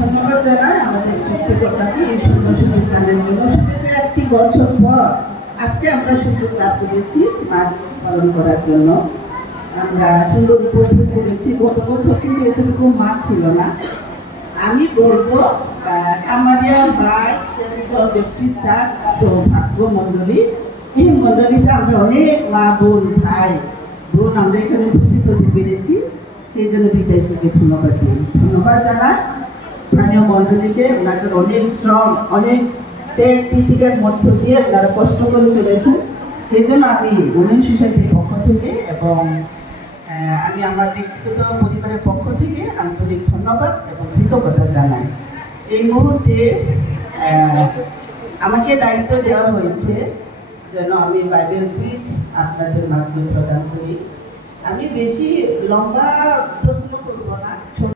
ধন্যবাদ জানাই আমাদের সৃষ্টিকর্তাকে এই সুন্দর সুযোগ দানের জন্য। সেক্ষেত্রে একটি বছর পর আজকে আমরা সুযোগ লাভ করেছি মা পালন করার জন্য। আমরা সুন্দর উপভোগ করেছি। গত বছর কিন্তু এতটুকু মা ছিল না। আমি বলবো কামারিয়া বাইক সৌভাগ্য মন্ডলী, এই মন্ডলীতে আমরা অনেক মা বোন ভাই বোন আমরা এখানে উপস্থিত হতে পেরেছি। সেই জন্য বিদেশিকে ধন্যবাদ দিই, ধন্যবাদ জানাই স্থানীয় মন্ডলীকে। ওনাদের অনেক শ্রম, অনেক ত্যাগ তিতিকার মধ্য দিয়ে ওনারা কষ্ট করে চলেছেন। সেই জন্য আমি উন্নয়ন সোসাইটির পক্ষ থেকে এবং আমি আমার ব্যক্তিগত পরিবারের পক্ষ থেকে আন্তরিক ধন্যবাদ এবং কৃতজ্ঞতা জানাই। এই মুহূর্তে আমাকে দায়িত্ব দেওয়া হয়েছে যেন আমি বাইবেল কুইজ আপনাদের মাঝে প্রদান করি। আমি বেশি লম্বা প্রশ্ন করব না।